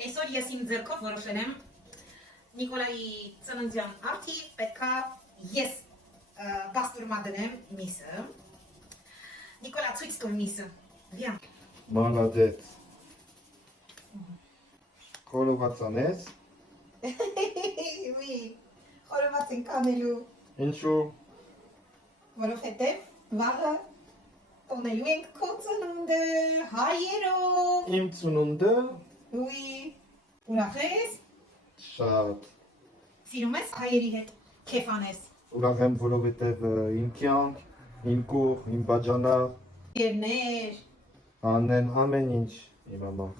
Այսօր ես իմ ձեռքով որոշել եմ Նիկոլայի ծննդյան արդի պետքա ես բաստուրմա դնեմ միսը։ Նիկոլա ցույց տուր միսը։ Վիա։ Молодец. Խորոված անես։ Վի, խորոված ենք անելու։ Ինչու։ Որովհետև վաղը տոնելու ենք քո ծնունդը հայերով։ Իմ ծնունդը Վի, ուրախ ես։ շատ։ Սիրում ես հայերի հետ քեֆ անես։ Ուրախ եմ, որովհետև իմ կյանք, իմ կուղ, իմ բաժանակ Երներ։ անեն ամեն ինչ իմ համար։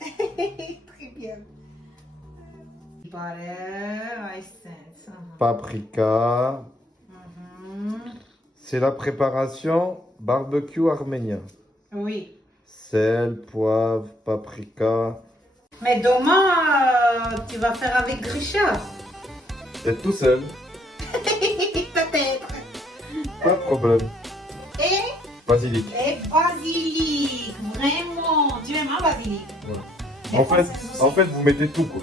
Très bien. Բարը, այսպես, Paprika. C'est la préparation barbecue arménien. Oui. Sel, poivre, paprika. Mais demain, tu vas faire avec Grisha. C'est tout seul. Peut-être. Pas de problème. Et Basilic. basilic. Vraiment. Tu aimes un basilic? Ouais. En fait, vous mettez tout quoi.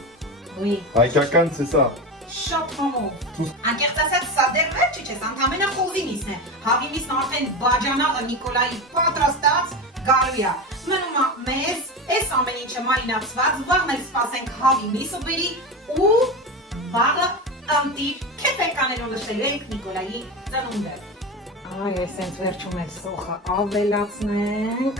Oui. Avec la canne, c'est ça. Շոթոմով։ Tout. Անկեղծ ասած, սա դեռ վերջը չէ, սա ընդամենը խոզի միսն է։ Հավի միսն արդեն բաժանաղը Նիկոլայի պատրաստած գալու է։ Մնում է մեզ, այս ամեն ինչը մարինացված, վաղն էլ սպասենք հավի միսը բերի ու վաղը անտիր քեֆ ենք անելու նշելու ենք Նիկոլայի ծնունդը։ Այ, ես ենք վերջում ենք սոխը ավելացնենք։